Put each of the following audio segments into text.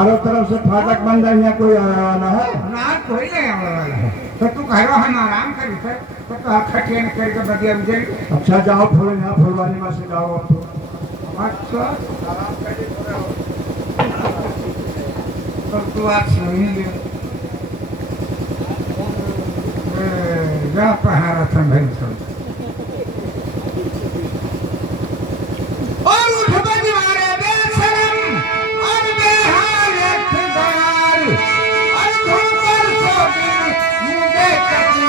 चारों तरफ से फाटक बंद है, यहाँ कोई आने वाला है ना? कोई नहीं आने वाला है। तो तू घरों हम आराम करी सर, तो खटिया में करके बढ़िया गुजर। अच्छा जाओ, फूल यहाँ फुलवारी में से जाओ अब तो। अच्छा तब तू आज सुनी ले जा पहाड़ा संभल सब और उठ बजवारे बेशरम और बेहाल इख्तियार और घूमकर सोगी मुझे कभी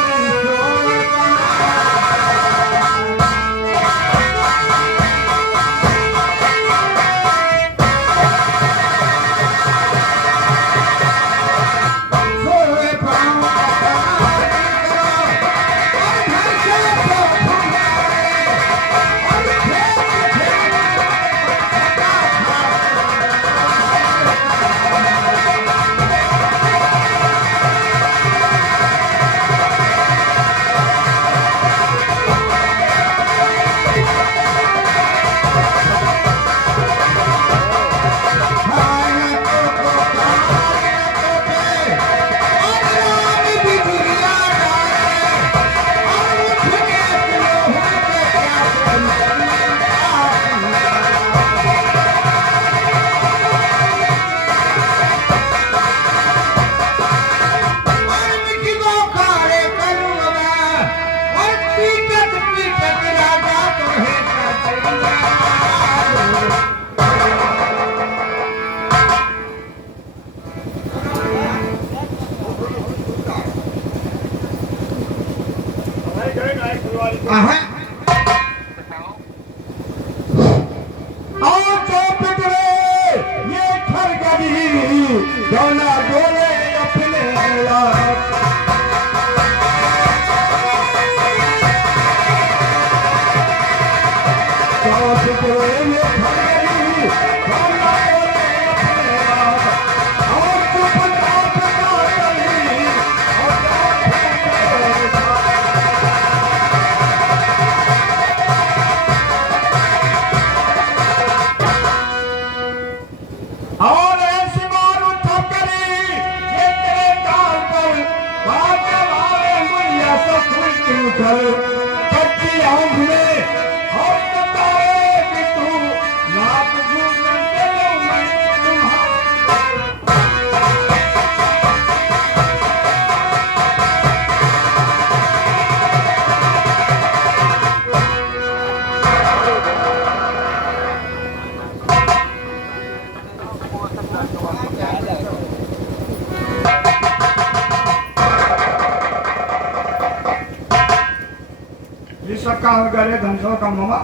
गले धनसो का मामा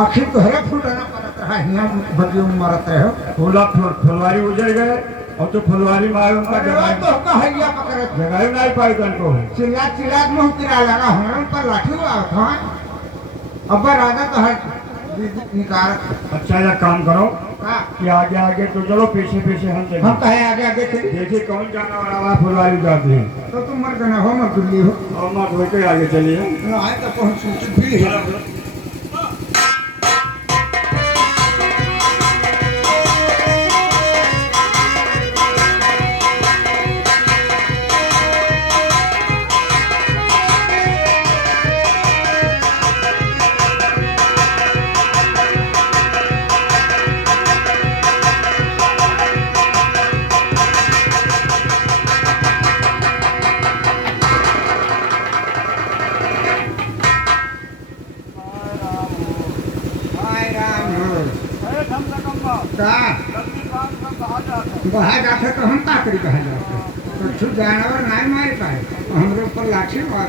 आखिर तो हरे फूटना पड़ता है, यहाँ बगियों में मरते हो। फूला फुलवारी उजड़ गए और तो फुलवारी मार उनका तो कहैया पकड़े जगह नहीं पाई उनको। चिल्ला चिल्ला मुँह किरा लगा हरण पर लाठी हुआ था। अब राजा तो हर निकाल। अच्छा या काम करो का कि आगे आगे तो चलो, पीछे पीछे हम चलें। हम कहे आगे आगे चले, देखिए कौन जाना वाला है फुलवारी जाती है। तो तुम मर गए हो, मर दुल्ली हो और माँ धो के आगे चलिए। आए तो पहुँच भी है। बाहर जाते तो हम का करी बाहर जाते तो छुट जानवर नहीं मार पाए, हमरे ऊपर लाठी मार।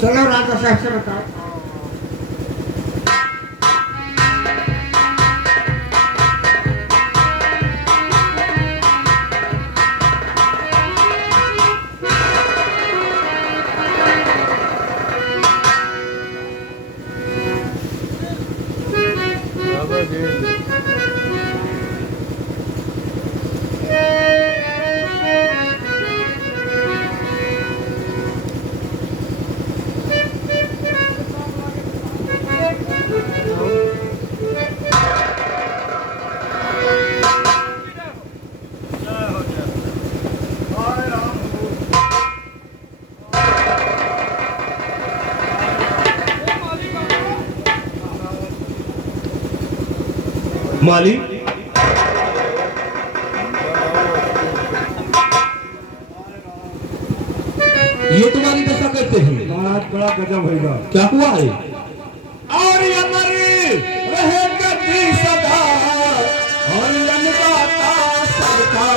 चलो राजा साहब से बताओ। माली ये तुम्हारी दशा करते हैं। महाराज बड़ा गजब होगा। क्या हुआ है? और अमर रहे गद्दी सदा और लंबाता सबका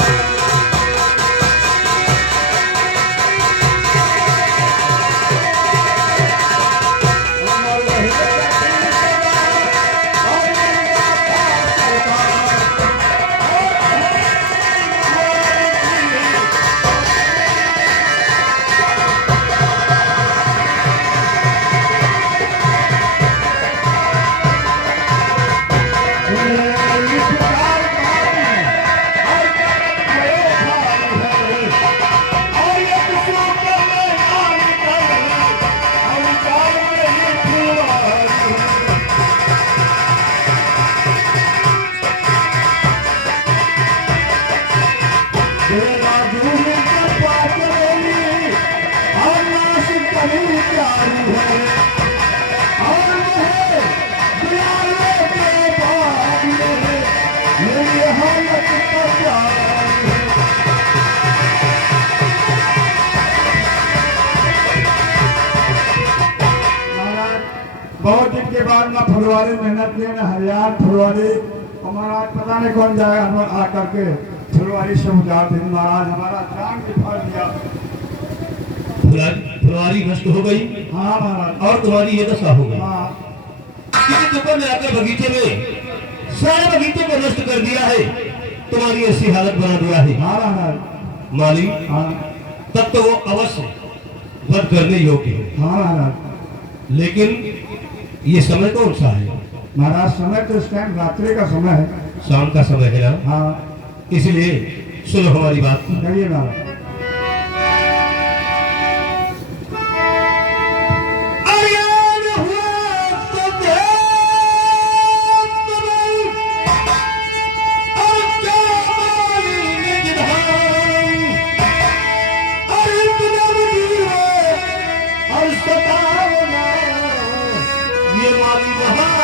बहुत दिन के बाद ना फुलवारी मेहनत किए ना हरियाण फुलवारी। हमारा पता नहीं कौन जाएगा हम आकर के फुलवारी से उजाड़ दिन महाराज हमारा जान भी फाड़ दिया। फुलवारी नष्ट हो गई। हाँ महाराज। और तुम्हारी ये दशा हो गई। हाँ किसी तुमको मिलाकर बगीचे में सारे बगीचे को नष्ट कर दिया है, तुम्हारी ऐसी हालत बना दिया है। हाँ महाराज। माली हाँ तब तो वो अवश्य वध करने योग्य है। हाँ महाराज। लेकिन ये समय कौन सा है? महाराज समय तो इस टाइम रात्रि का समय है। शाम का समय है ना? हाँ इसलिए सुनो हमारी बात। कहिए महाराज। ये माली महाराज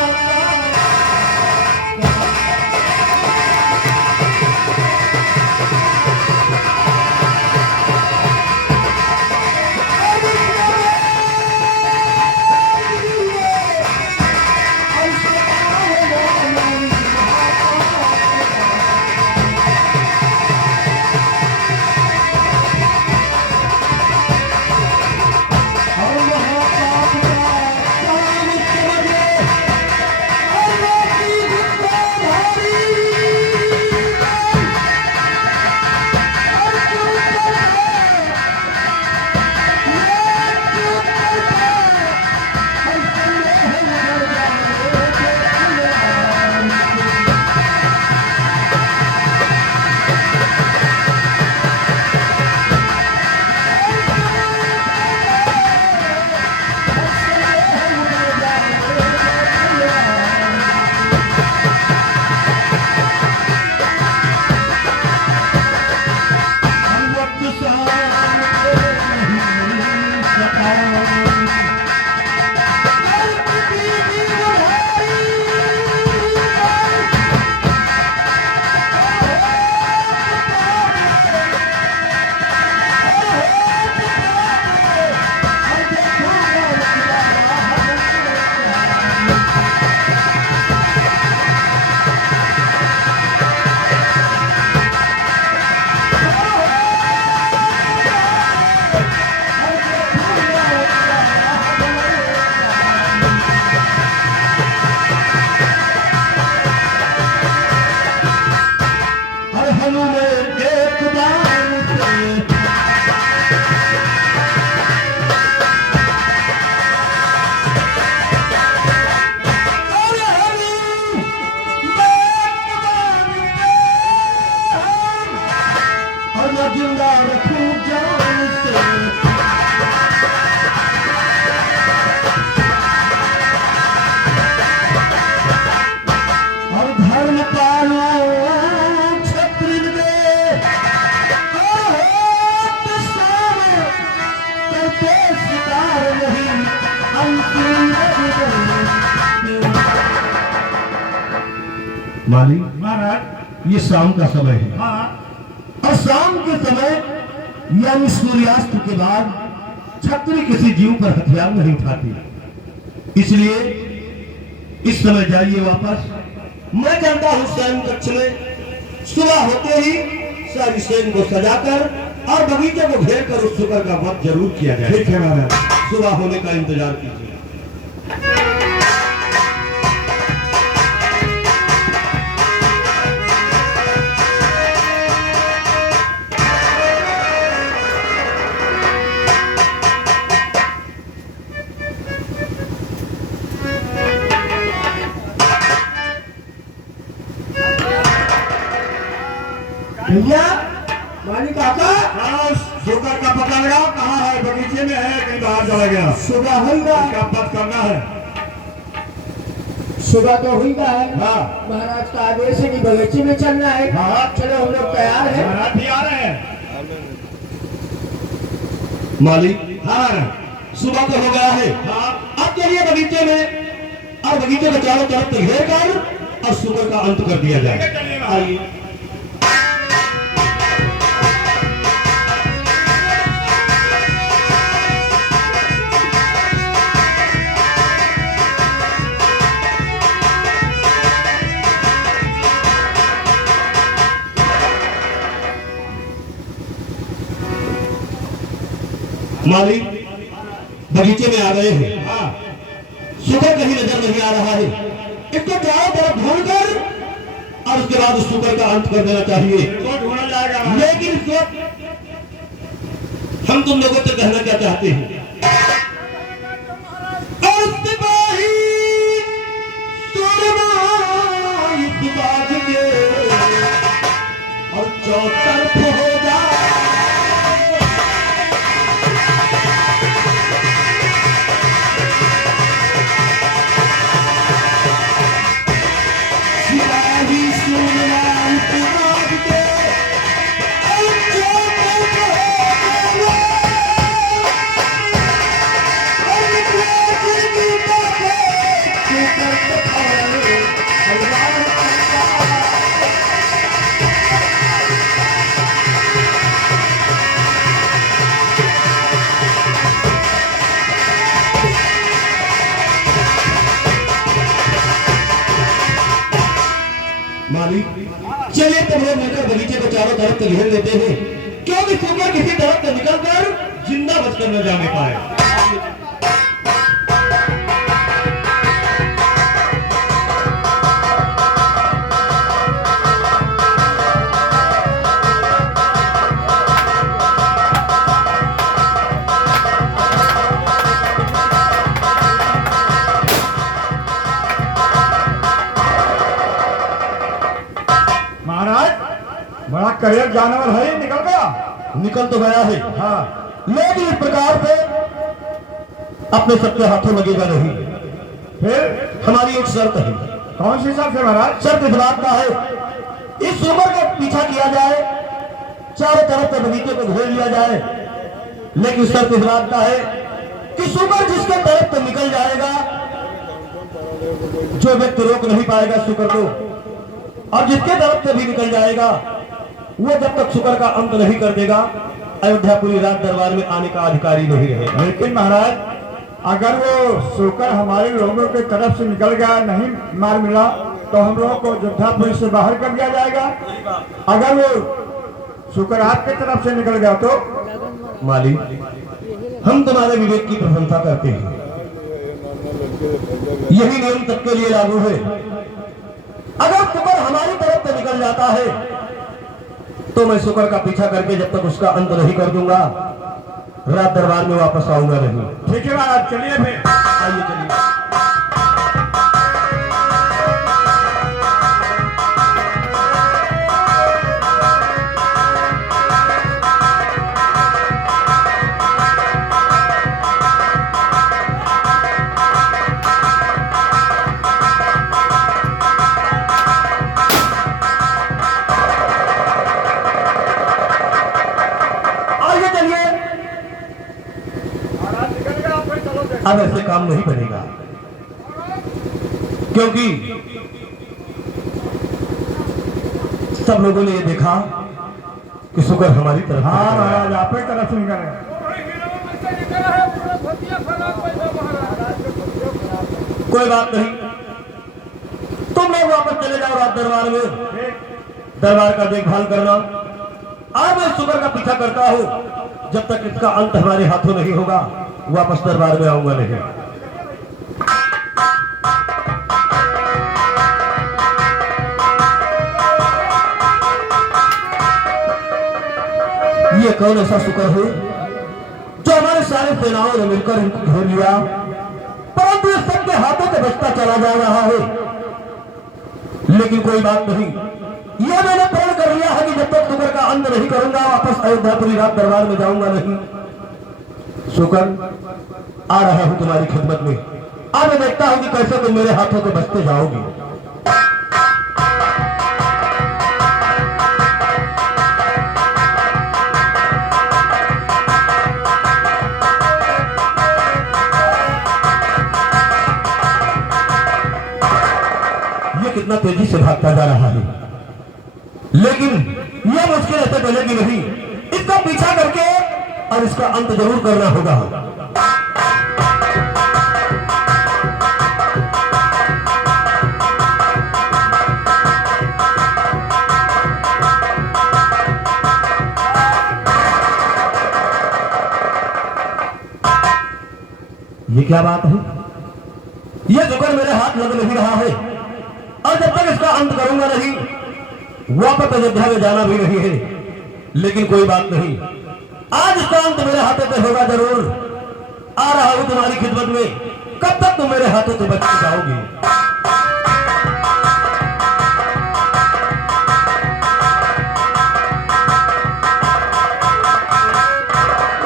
माली, महाराज। ये शाम का समय है हाँ। और शाम के समय यानी सूर्यास्त के बाद छत्री किसी जीव पर हथियार नहीं उठाती, इसलिए इस समय जाइए वापस। मैं जानता हूं सैन कक्ष में सुबह होते ही सारी सैन को सजाकर और बगीचे को घेर कर उस शुकर का वध जरूर किया जाए। ठीक है महाराज। सुबह होने का इंतजार कीजिए। भैया मालिक काका शुकर का पता लगाओ, कहाँ है? बगीचे में है, कहीं बाहर चला गया? सुबह होगा। क्या बात करना है? सुबह तो होगा है। हाँ। महाराज का आदेश है कि बगीचे में चलना है। हाँ। चलो हम लोग तैयार है। महाराज भी आ रहे हैं। मालिक, हाँ सुबह तो हो गया है। हाँ। अब चलिए बगीचे में और बगीचे के चारों तरफ घेर कर और शुकर का अंत कर दिया जाए। चलिए महाराज। आइए। मालिक, बगीचे में आ गए हैं। हाँ। शुकर कहीं नजर नहीं आ रहा है। इसको चारों तरफ ढूंढकर और उसके बाद उस शुकर का अंत कर देना चाहिए। तो ढूंढा जाएगा महाराज। लेकिन इस वक्त हम तुम लोगों से कहना क्या चाहते हैं? और सिपाही सुरमा इस बात के और चौतरफ हो जाए। सिपाही सुरमा इस बात के और चौतरफ हो जाए। और निकले जिंदगी बातें शुकर के फल अल्लाह का। मालिक, चलिए तुम लोग मिलकर बगीचे को चारों तरफ से घेर लेते हैं, क्योंकि शुकर किसी तरफ से निकलकर जिंदा बचकर न जाने पाए। महाराज, बड़ा करियर जानवर है, ये निकल गया। निकल तो गया है, हाँ। लेकिन इस प्रकार से अपने सबके हाथों लगेगा नहीं। फिर हमारी एक शर्त है। कौन सी शर्त है महाराज? शर्त इस बात का है, इस शुकर का पीछा किया जाए, चारों तरफ से बगीचे को घेर लिया जाए, लेकिन शर्त इस बात का है कि शुकर जिसके तरफ से निकल जाएगा, जो व्यक्ति रोक नहीं पाएगा शुकर को, और जिसके तरफ से भी निकल जाएगा वो जब तक शुकर का अंत नहीं कर देगा, अयोध्या पूरी रात दरबार में आने का अधिकारी नहीं रहेगा। लेकिन महाराज, अगर वो शुकर हमारे लोगों के तरफ से निकल गया, नहीं मार मिला, तो हम लोगों को अयोध्यापुरी से बाहर कर दिया जाएगा। अगर वो शुकर आपके तरफ से निकल गया तो? मालिक, हम तुम्हारे विवेक की प्रशंसा करते हैं, यही नियम सबके लिए लागू है। अगर शुकर हमारी तरफ से निकल जाता है तो मैं शुकर का पीछा करके जब तक उसका अंत नहीं कर दूंगा, रात दरबार में वापस आऊंगा नहीं। ठीक है महाराज, चलिए फिर। आइए चलिए। अब ऐसे काम नहीं बनेगा, क्योंकि सब लोगों ने ये देखा कि शुक्र हमारी तरफ हाँ से निकल आया। महाराज आप ही तरफ से निकल रहे। कोई बात नहीं, तुम लोग वापस चले जाओ रात दरबार में, दरबार का देखभाल करना। आज मैं शुक्र का पीछा करता हूं, जब तक इसका अंत हमारे हाथों नहीं होगा वापस दरबार में आऊंगा नहीं। ये कौन ऐसा शुक्र है जो हमारे सारे सेनाओं ने मिलकर इनको घेर लिया, परंतु ये सबके हाथों से बचता चला जा रहा है। लेकिन कोई बात नहीं, यह मैंने प्रण कर लिया है कि जब तक शुक्र का अंत नहीं करूंगा वापस अयोध्यापुरी रात दरबार में जाऊंगा नहीं। शुक्र आ रहा हूं तुम्हारी खिदमत में, अब मैं देखता हूं कि कैसे तुम मेरे हाथों से बचते जाओगी। कितना तेजी से भागता जा रहा है, लेकिन यह मुश्किल ऐसे चलेगी नहीं। इसका पीछा करके और इसका अंत जरूर करना होगा। ये क्या बात है, यह जुगर मेरे हाथ लग नहीं रहा है, और जब तक इसका अंत करूंगा नहीं वापस अयोध्या में जाना भी नहीं है। लेकिन कोई बात नहीं, आज इसका अंत मेरे हाथों से होगा जरूर। आ रहा हूं तुम्हारी खिदमत में, कब तक तुम मेरे हाथों से बच के जाओगी।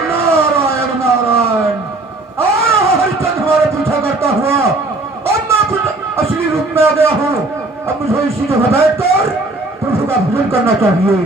नारायण नारायण, हरिचंद हमारे पीछा करता हुआ अब मैं खुद असली रूप में आ गया हूँ। अब मुझे इसी जगह बैठकर प्रभु का भजन करना चाहिए।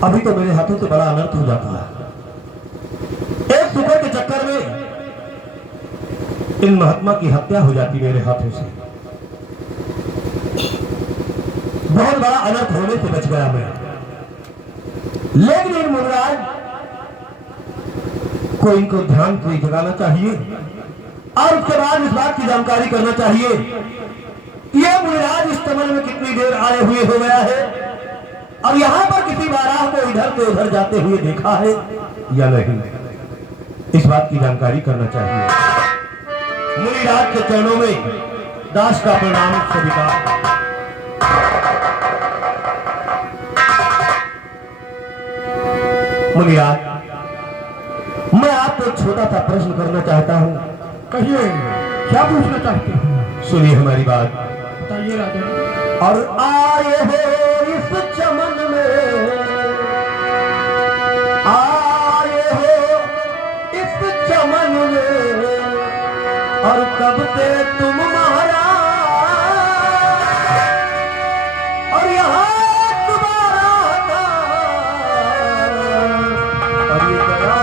अभी तो मेरे हाथों से बड़ा अनर्थ हो जाता है। एक शुक्र के चक्कर में इन महात्मा की हत्या हो जाती मेरे हाथों से। बहुत बड़ा अनर्थ होने से बच गया मैं। लेकिन इन मुनिराज को इनको ध्यान से जगाना चाहिए और उसके बाद इस बात की जानकारी करना चाहिए यह मुनिराज इस कमल में कितनी देर आए हुए हो गया है और यहां पर किसी बाराह को इधर से उधर जाते हुए देखा है या नहीं। इस बात की जानकारी करना चाहिए। मुनिराज के चरणों में दास का प्रणाम स्वीकार। मुनिराज, मैं आपको एक छोटा सा प्रश्न करना चाहता हूं। कहिए, क्या पूछना चाहते हैं? सुनिए हमारी बात। बताइए राजा। और आए हो इस चमन में, आए हो इस चमन में, और कब से तुम महाराज, और यहाँ तुम्हारा था, और ये गया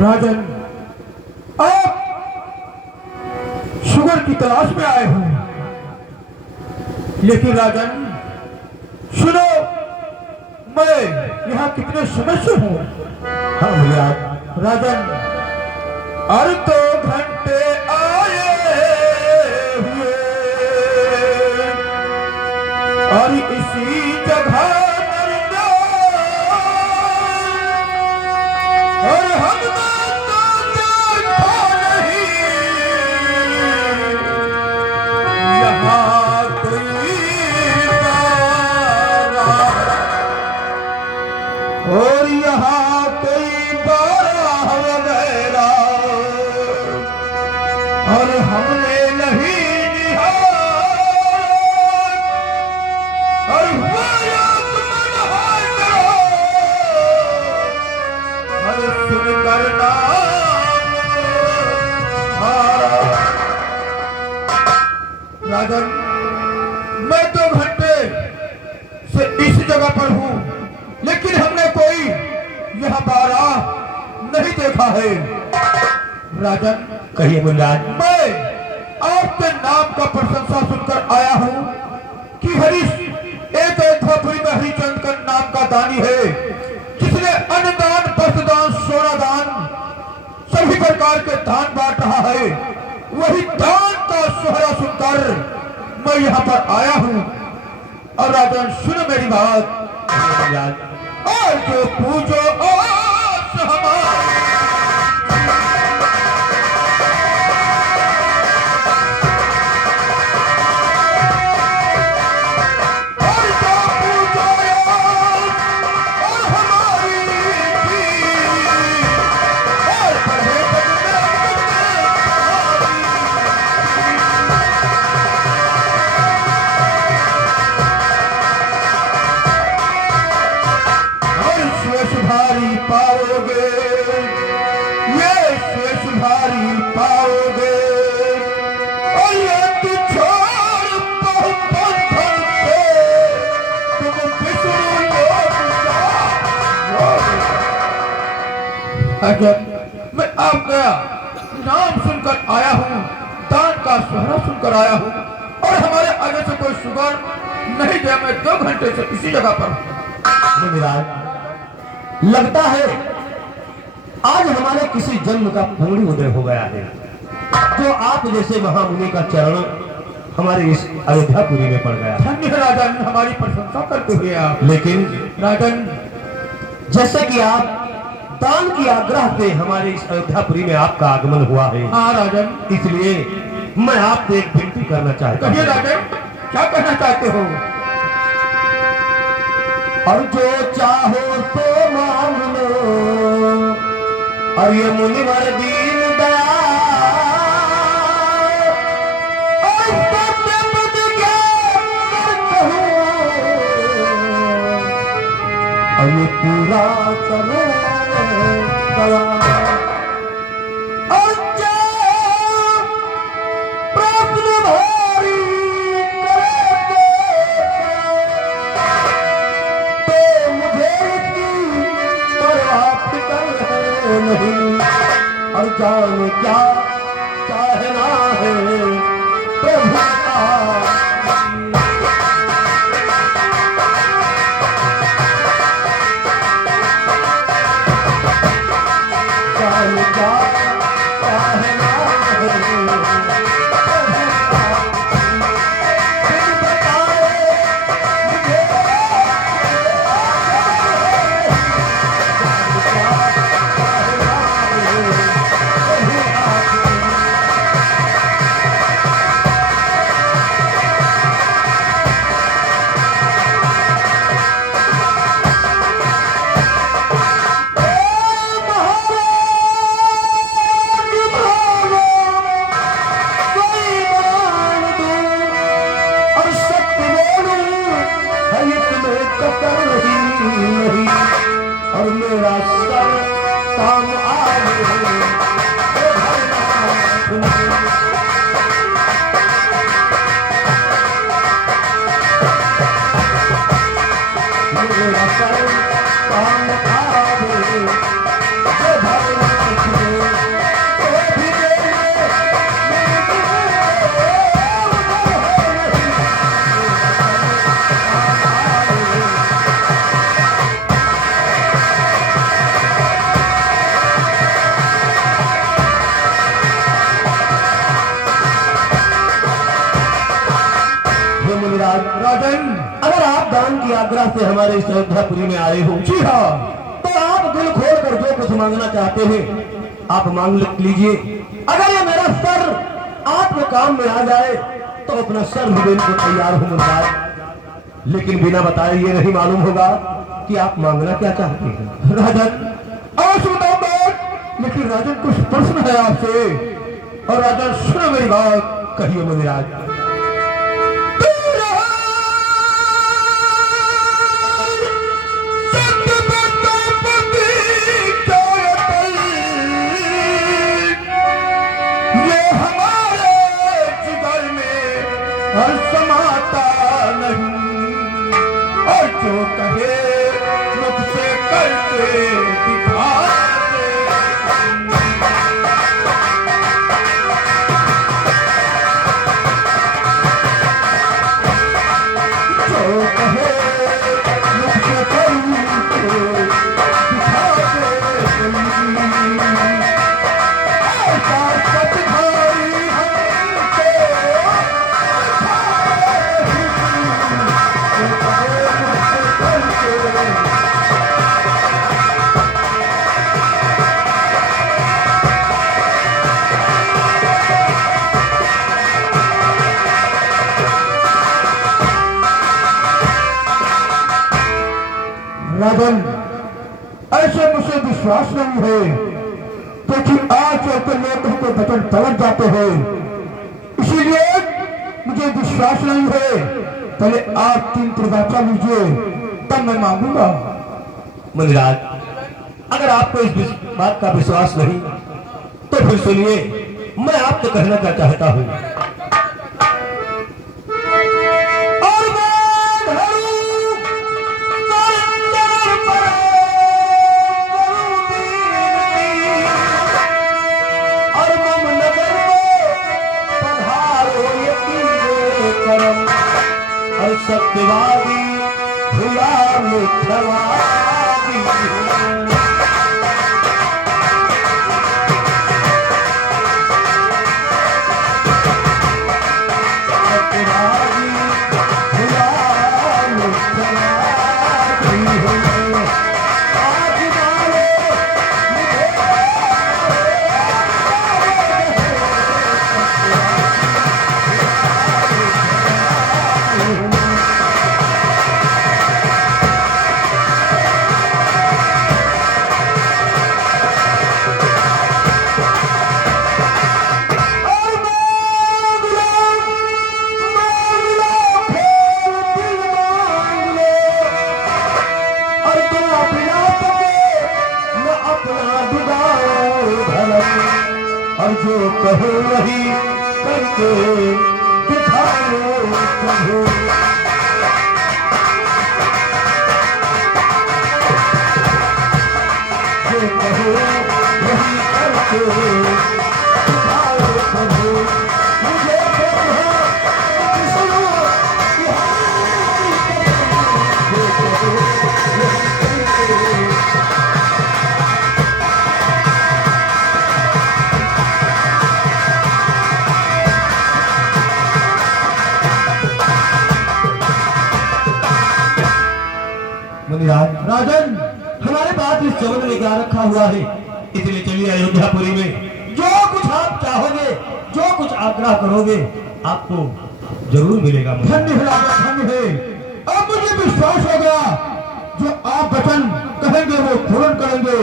राजन, आप शुगर की तलाश में आए हो, लेकिन राजन सुनो, मैं यहाँ कितने समय से हूँ। हाँ भैया। राजन, और 2 घंटे आए हुए और इसी जगह और हम और यहाँ कोई बाराह वगैरह और हमने नहीं निहार और हुआ आसमान हाय करो राजन, मैं 2 घंटे से इस जगह पर हूँ, लेकिन हमने कोई यहाँ बारात नहीं देखा है। राजन, कहिए मुनिराज। मैं आपके नाम का प्रशंसा सुनकर आया हूँ कि हरीश एक अयोध्यापुरी में हरिचंद का नाम का दानी है, जिसने अन्नदान, वस्त्रदान, सोनादान सभी प्रकार के दान बांट रहा है। वही दान का सोहरा सुनकर मैं यहाँ पर आया हूँ। और राजन सुनो मेरी बात, और जो पूजो आस हमारी, और जो पूजो और हमारी थी, और पढ़े भारी पाओगे, ये शेष भारी पाओगे, और ये तू छोड़ पत्थर से तुम विष्णु लोक जाओगे। अजब, मैं आपका नाम सुनकर आया हूँ, दान का सोहरा सुनकर आया हूँ, और हमारे आगे से कोई सुगड़ नहीं दिया। मैं 2 घंटे से इसी जगह पर हूँ। मुनिराज, लगता है आज हमारे किसी जन्म का पूर्ण उदय हो गया है, जो आप जैसे महामुनि का चरण हमारे इस अयोध्यापुरी में पड़ गया। धन्य है राजन, हमारी प्रशंसा करते हुए आप। लेकिन राजन, जैसे कि आप दान की आग्रह पे हमारे इस अयोध्यापुरी में आपका आगमन हुआ है, हाँ राजन, इसलिए मैं आपसे एक विनती करना चाहता कहिए हूँ। राजन, क्या कहना चाहते हो? और जो चाहो तो मांग लो, और ये मुनिवर दीन दया, और सत्य पद ज्ञान कहूं, और ये पूरा करो दया। और जो प्रश्न भारी करोगे, तो मुझे इसकी परवाह फिक्र है नहीं, और जाने क्या चाहना है प्रभु का। जाने क्या चाहना है प्रभु का। फिर बताओ मुझे और सत्य बोलूं है तुम्हें कतर नहीं, और मेरा सर काम आए मेरा सर काम आवे, जो भगवान तो भी राजन, अगर आप दान की आग्रह से हमारे इस अयोध्यापुरी में आए हो, जी हाँ, तो आप दिल खोल कर जो कुछ मांगना चाहते हैं आप मांग लीजिए। अगर ये मेरा सर आपके काम में आ जाए तो अपना सर भी देने को तैयार हूं मुनिराज, लेकिन बिना बताए ये नहीं मालूम होगा कि आप मांगना क्या चाहते हैं। राजन अवश्य बताऊंगा, लेकिन राजन कुछ प्रश्न है आपसे। और राजन सुनो मेरी बात, कहिए मुनिराज। हर समाता नहीं, और जो कहे मुझसे करके दिखा दे। जो कहे मुझसे करके दिखा दे। ऐसा सतभाई हमको राजन, ऐसे मुझे विश्वास नहीं है, क्योंकि आज चलकर लोग हमको वचन तलक जाते हैं, इसीलिए मुझे विश्वास नहीं है। पहले आप 3 प्रदाता लीजिए, तब मैं मांगूंगा। मुनिराज, अगर आपको इस बात का विश्वास नहीं तो फिर सुनिए, मैं आपको कहना क्या चाहता हूँ। सत्यवादी भुला मिथ्यावादी, सत्यवादी भुला मिथ्यावादी हो। आज मारो मुझे और जो कहो वही करके दिखाओ प्रभु। जो कहो वही करके दिखाओ प्रभु। मुझे कहो सुनो, जो कहो वही करके। राजन, हमारे पास इस चवन में क्या रखा हुआ है, इसलिए चलिए अयोध्यापुरी में जो कुछ आप चाहोगे, जो कुछ आग्रह करोगे, आपको जरूर मिलेगा। धन्य है राजा, धन्य है। अब मुझे विश्वास होगा जो आप वचन कहेंगे वो पूर्ण करेंगे।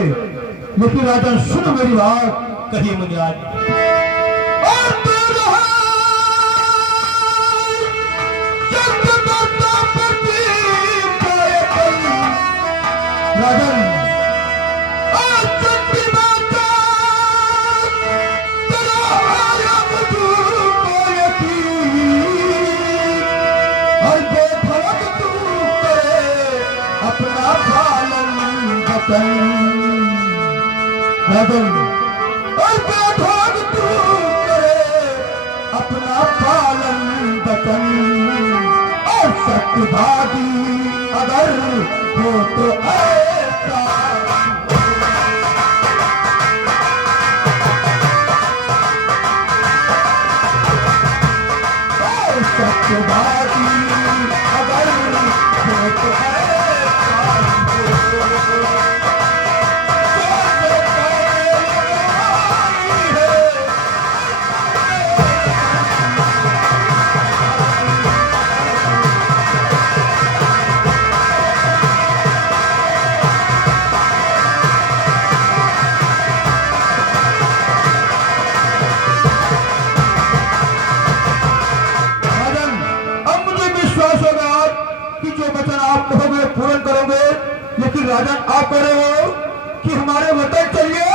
लेकिन राजन सुनो मेरी बात। कहिए मुनिराज। राजन, अपना पालन वतन, राजन तू करे अपना पालन वतन। और सत्यवादी अगर हो तो ऐसा सत्यवादी अगर हो तो पूर्ण करोगे। लेकिन राजन आप कह रहे हो कि हमारे वतन चलिए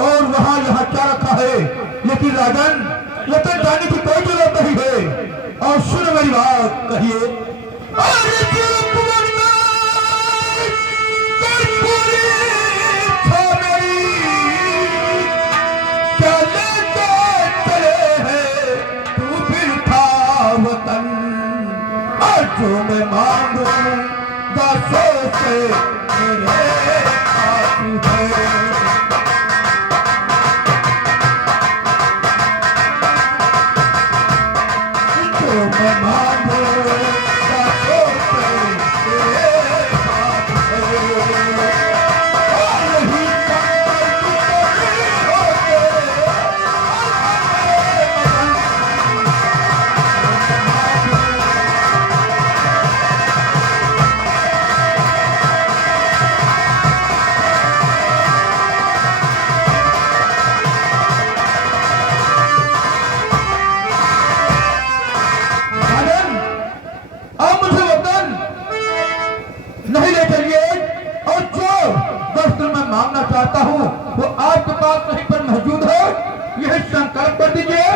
और वहां यहाँ क्या रखा है। लेकिन राजन वतन जाने की कोई जरूरत नहीं है। और सुन मेरी बात कहिए। अरे तिरुपवन में कर्पूरी था मेरी, क्या लेके चले हैं तू फिर था वतन, और जो मैं मांगू दासों से मेरे पास है। नहीं ले चलिए, और जो वस्त्र मैं मांगना चाहता हूँ वो आपके पास कहीं पर मौजूद है, यह संकल्प कर दीजिए।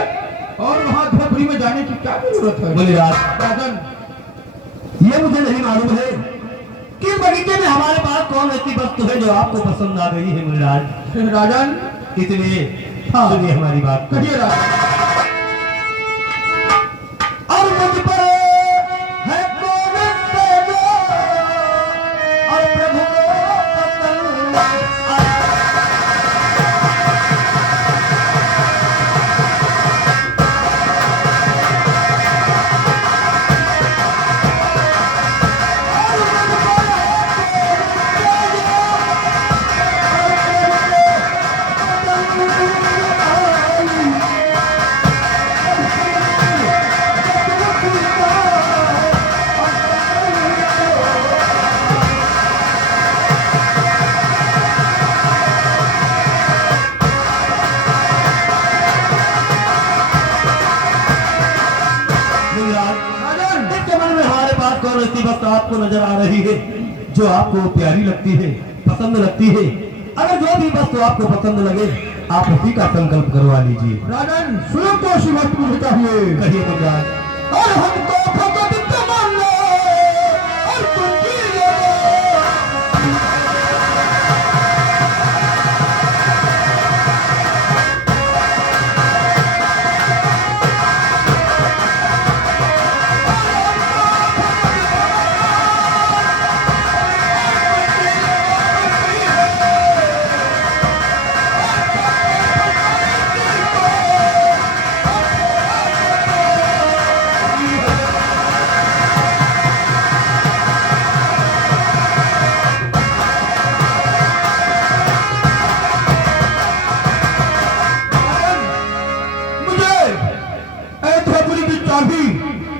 और वहाँ धोपड़ी में जाने की क्या जरूरत है? बोले राजन, ये मुझे नहीं मालूम है कि बगीचे में हमारे पास कौन ऐसी वस्तु है जो आपको पसंद आ गई है। मुनिराज राजन, इसलिए सुनिए हमारी बात। कहिए राजन। और मुझ पर है ऐसी वस्त आपको नजर आ रही है जो आपको प्यारी लगती है, पसंद लगती है। अगर जो भी वस्तु आपको पसंद लगे आप उसी का संकल्प करवा लीजिए। राजन, सुनो तो ऐसी वस्तु मुझे चाहिए। कहिए तो जान। और हमको भगवत मान लो और तुम जी लो।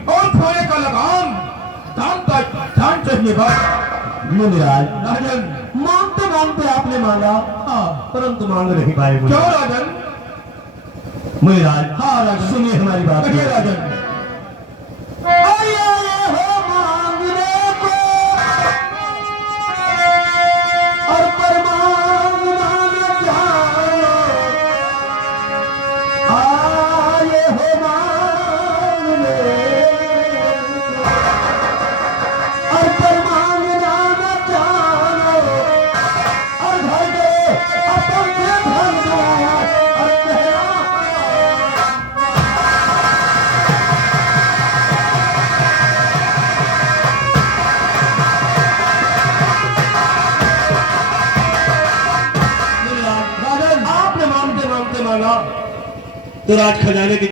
और थोड़े का लगाम दान चाहिए। मुनिराज, राजन, मांगते मांगते आपने मांगा, हाँ, परंतु मांग नहीं पाए। क्यों राजन? मुनिराज, हाँ राजन, सुनिए हमारी बात। कहिए राजन। और पर मांगना न जानो, आए हो मांगने, और पर मांगना न जानो, और घर दे अपन से धन दो, और कहना तो राज खजाने की